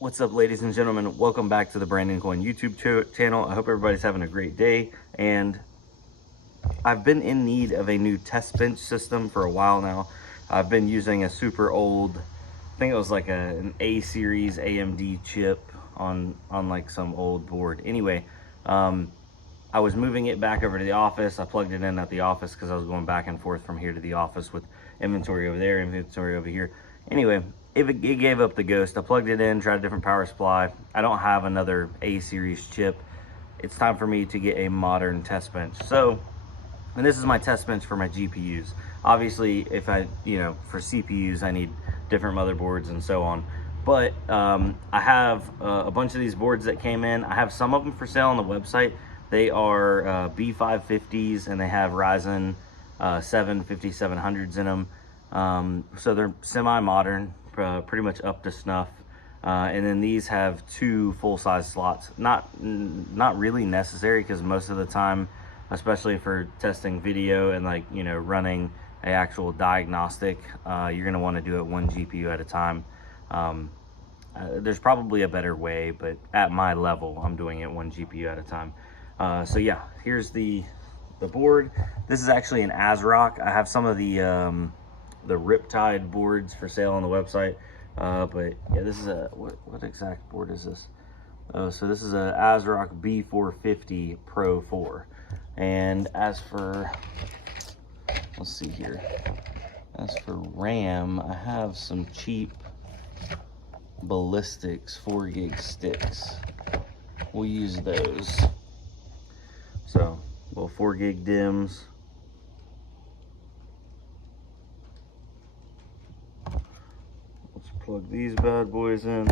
What's up, ladies and gentlemen? Welcome back to the Brandon Coin YouTube channel. I hope everybody's having a great day. And I've been in need of a new test bench system for a while now. I've been using a super old, I think it was like an A series AMD chip on like some old board. Anyway, I was moving it back over to the office. I plugged it in at the office because I was going back and forth from here to the office with inventory over there, inventory over here. Anyway, it gave up the ghost. I plugged it in, tried a different power supply. I don't have another A series chip. It's time for me to get a modern test bench. So, and this is my test bench for my GPUs. Obviously, if I, for CPUs, I need different motherboards and so on. But I have a bunch of these boards that came in. I have some of them for sale on the website. They are B550s, and they have Ryzen 7 5700s in them. So they're semi-modern, pretty much up to snuff. And then these have two full-size slots. Not really necessary, because most of the time, especially for testing video and running a actual diagnostic, you're gonna want to do it one GPU at a time. There's probably a better way, but at my level, I'm doing it one GPU at a time. So yeah, here's the board. This is actually an ASRock. I have some of the Riptide boards for sale on the website, but yeah, this is a what exact board is this? So this is a ASRock B450 Pro 4. And as for, let's see here, as for RAM, I have some cheap ballistics 4 gig sticks. We'll use those. So little 4 gig DIMMs. Let's plug these bad boys in.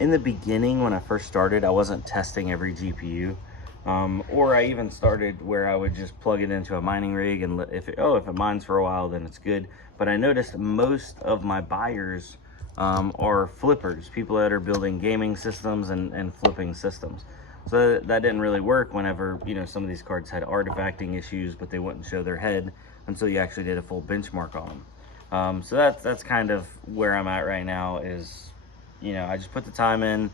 In the beginning, when I first started, I wasn't testing every GPU. Or I even started where I would just plug it into a mining rig, and if it mines for a while, then it's good. But I noticed most of my buyers are flippers, people that are building gaming systems and flipping systems. So that didn't really work whenever, some of these cards had artifacting issues, but they wouldn't show their head until you actually did a full benchmark on them. So that's kind of where I'm at right now is, I just put the time in,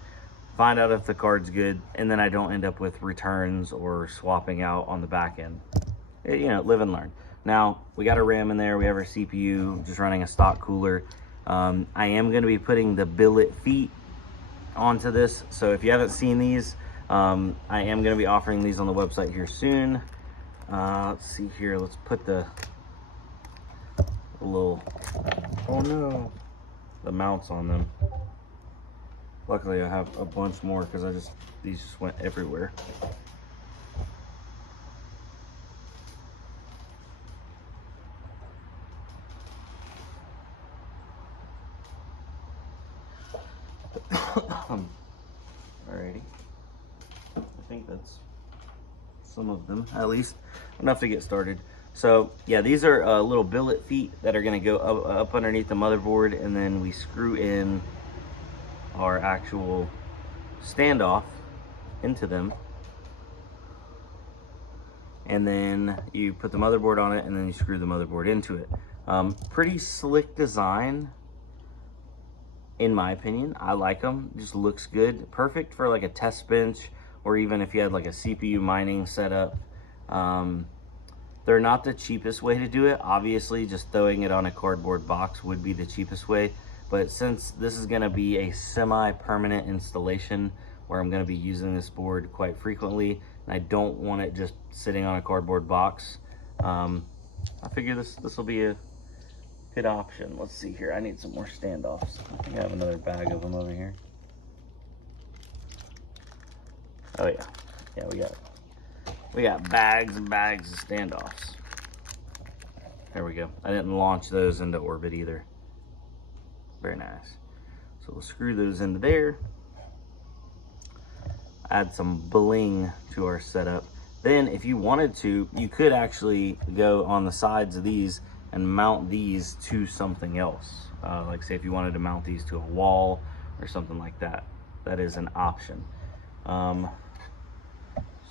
find out if the card's good, and then I don't end up with returns or swapping out on the back end. Live and learn. Now, we got a RAM in there, we have our CPU, just running a stock cooler. I am going to be putting the billet feet onto this, so if you haven't seen these, I am going to be offering these on the website here soon. Let's see here, let's put the little, oh no, the mounts on them. Luckily, I have a bunch more because these just went everywhere. Alrighty. I think that's some of them, at least enough to get started. So yeah, these are little billet feet that are going to go up underneath the motherboard, and then we screw in our actual standoff into them, and then you put the motherboard on it, and then you screw the motherboard into it. Pretty slick design, in my opinion. I like them. Just looks good. Perfect for like a test bench, or even if you had like a CPU mining setup. They're not the cheapest way to do it. Obviously, just throwing it on a cardboard box would be the cheapest way. But since this is going to be a semi-permanent installation where I'm going to be using this board quite frequently, and I don't want it just sitting on a cardboard box, I figure this will be a good option. Let's see here. I need some more standoffs. I think I have another bag of them over here. Oh yeah, yeah, we got bags and bags of standoffs. There we go. I didn't launch those into orbit either. Very nice. So we'll screw those into there. Add some bling to our setup. Then if you wanted to, you could actually go on the sides of these and mount these to something else. Like say if you wanted to mount these to a wall or something like that. That is an option. So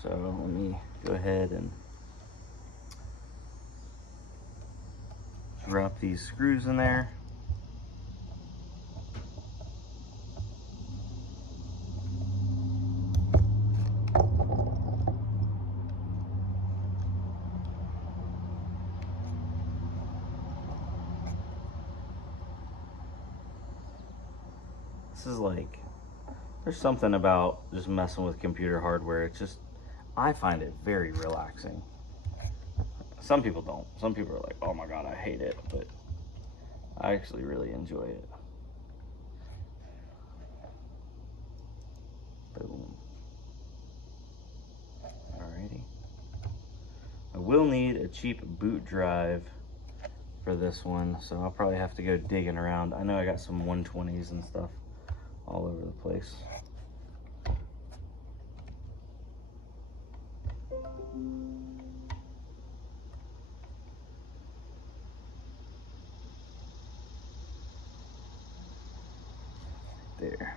let me go ahead and drop these screws in there. This is like, there's something about just messing with computer hardware. It's just, I find it very relaxing. Some people don't. Some people are like, oh my God, I hate it. But I actually really enjoy it. Boom. Alrighty. I will need a cheap boot drive for this one, so I'll probably have to go digging around. I know I got some 120s and stuff all over the place. There.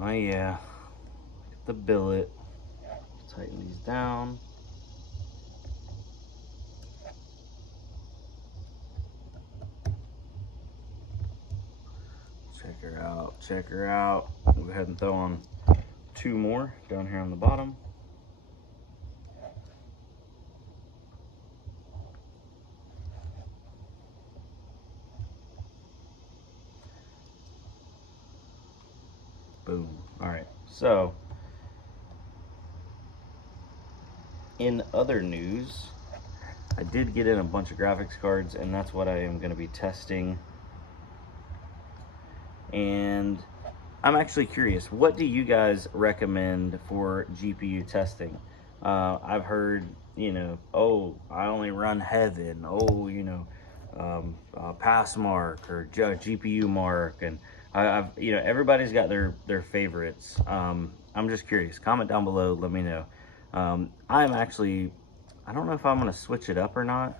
Oh yeah, get the billet, tighten these down. Check her out, check her out. We'll go ahead and throw on 2 more down here on the bottom. Boom. All right, so in other news, I did get in a bunch of graphics cards, and that's what I am going to be testing. And I'm actually curious, what do you guys recommend for GPU testing? I've heard, you know, oh, I only run Heaven, oh, you know, Passmark or GPU Mark, and you know, everybody's got their favorites. I'm just curious. Comment down below, let me know. I'm actually, I don't know if I'm gonna switch it up or not.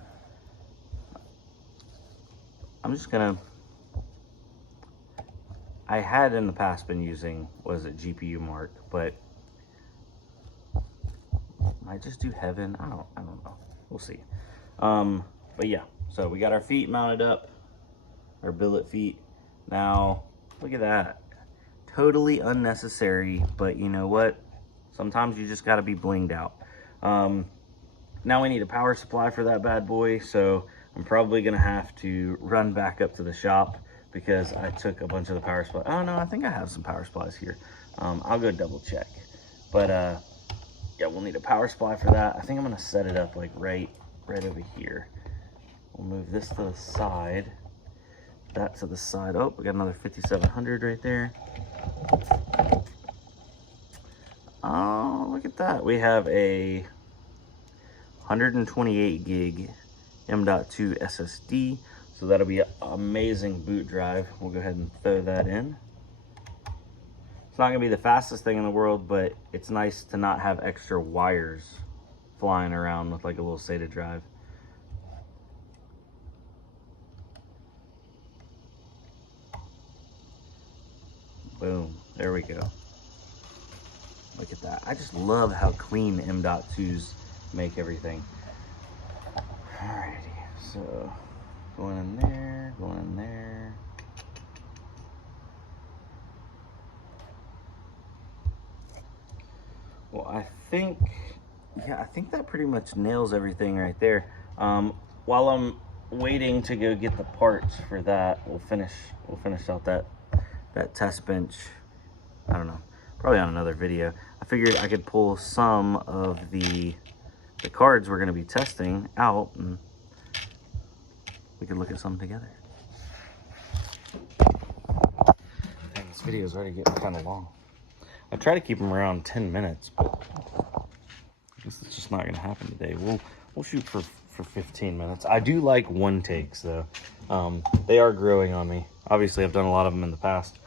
I'm just gonna, I had in the past been using, was it GPU Mark, but I just do Heaven. I don't know. We'll see. But yeah, so we got our feet mounted up, our billet feet. Now, look at that. Totally unnecessary, but you know what? Sometimes you just gotta be blinged out. Now we need a power supply for that bad boy, so I'm probably gonna have to run back up to the shop because I took a bunch of the power supplies. Oh no, I think I have some power supplies here. I'll go double check. But yeah, we'll need a power supply for that. I think I'm gonna set it up like right over here. We'll move this to the side, that to the side. Oh, we got another 5700 right there. Oh, look at that. We have a 128 gig M.2 SSD. So that'll be an amazing boot drive. We'll go ahead and throw that in. It's not gonna be the fastest thing in the world, but it's nice to not have extra wires flying around with like a little SATA drive. Boom, there we go. Look at that. I just love how clean M.2s make everything. Alrighty, so going in there, going in there. Well, I think that pretty much nails everything right there. While I'm waiting to go get the parts for that, we'll finish out that test bench. I don't know, probably on another video. I figured I could pull some of the cards we're going to be testing out, and we could look at some together. Dang, this video is already getting kind of long. I try to keep them around 10 minutes, but I guess it's just not going to happen today. We'll shoot for 15 minutes. I do like one takes though. They are growing on me. Obviously, I've done a lot of them in the past.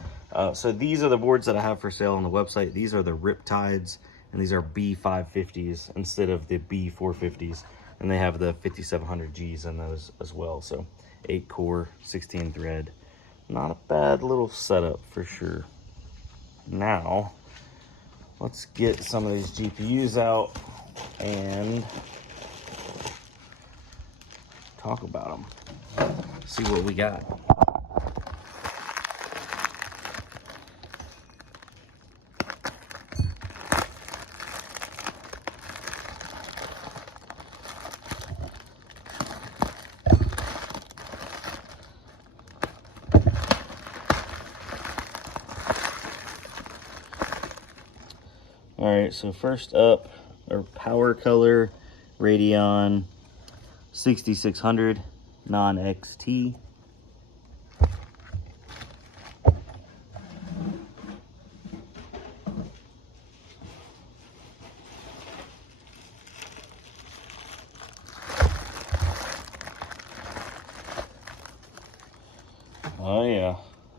So these are the boards that I have for sale on the website. These are the Riptides and these are B550s instead of the B450s, and they have the 5700Gs in those as well. So 8 core, 16 thread, not a bad little setup for sure. Now let's get some of these GPUs out and talk about them, see what we got. All right, so first up, our Power Color Radeon 6600 non-XT. Oh yeah,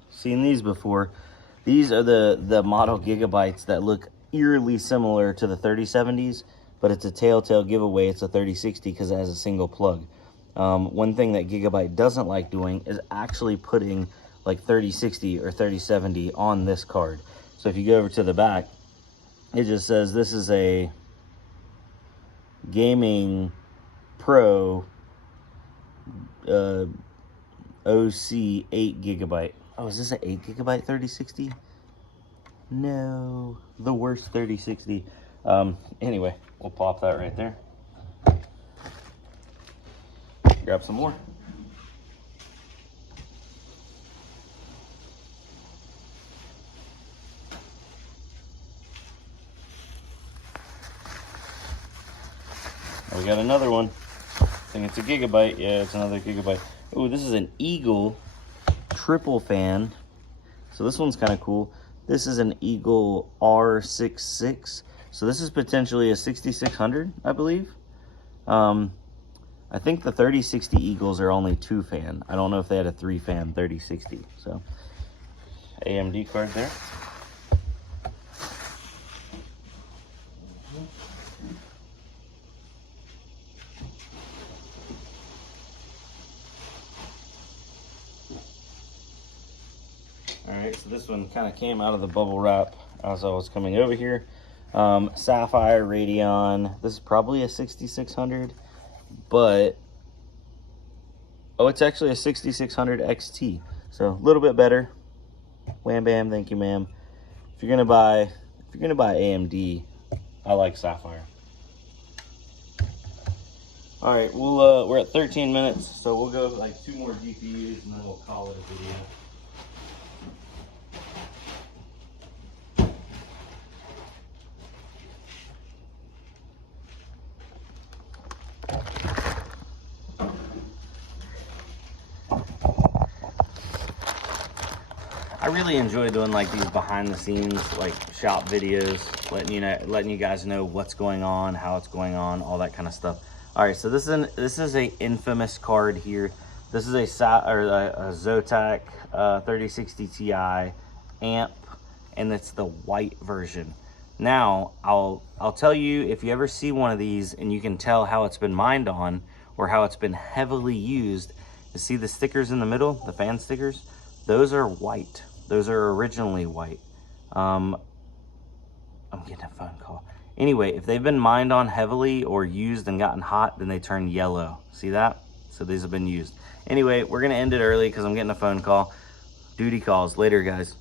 seen these before. These are the model gigabytes that look eerily similar to the 3070s, but it's a telltale giveaway. It's a 3060 because it has a single plug. One thing that Gigabyte doesn't like doing is actually putting like 3060 or 3070 on this card. So if you go over to the back, it just says this is a Gaming Pro OC 8 gigabyte. Oh, is this an 8 gigabyte 3060? No, the worst 3060. Anyway, we'll pop that right there. Grab some more. Oh, we got another one. I think it's a gigabyte. Yeah, it's another gigabyte. Oh, this is an Eagle triple fan. So this one's kind of cool. This is an Eagle R66. So this is potentially a 6600, I believe. I think the 3060 Eagles are only 2 fan. I don't know if they had a 3 fan 3060. So AMD card there. All right, so this one kind of came out of the bubble wrap as I was coming over here. Sapphire Radeon. This is probably a 6600, but oh, it's actually a 6600 XT. So a little bit better. Wham bam, thank you, ma'am. If you're gonna buy AMD, I like Sapphire. All right, we're at 13 minutes, so we'll go like 2 more GPUs and then we'll call it a video. I really enjoy doing like these behind the scenes like shop videos, letting you guys know what's going on, how it's going on, all that kind of stuff. All right, so this is a infamous card here. This is a Zotac 3060 Ti amp, and it's the white version. Now I'll tell you, if you ever see one of these and you can tell how it's been mined on or how it's been heavily used, you see the stickers in the middle, the fan stickers, those are white. Those are originally white. I'm getting a phone call. Anyway, if they've been mined on heavily or used and gotten hot, then they turn yellow. See that? So these have been used. Anyway, we're gonna end it early because I'm getting a phone call. Duty calls. Later, guys.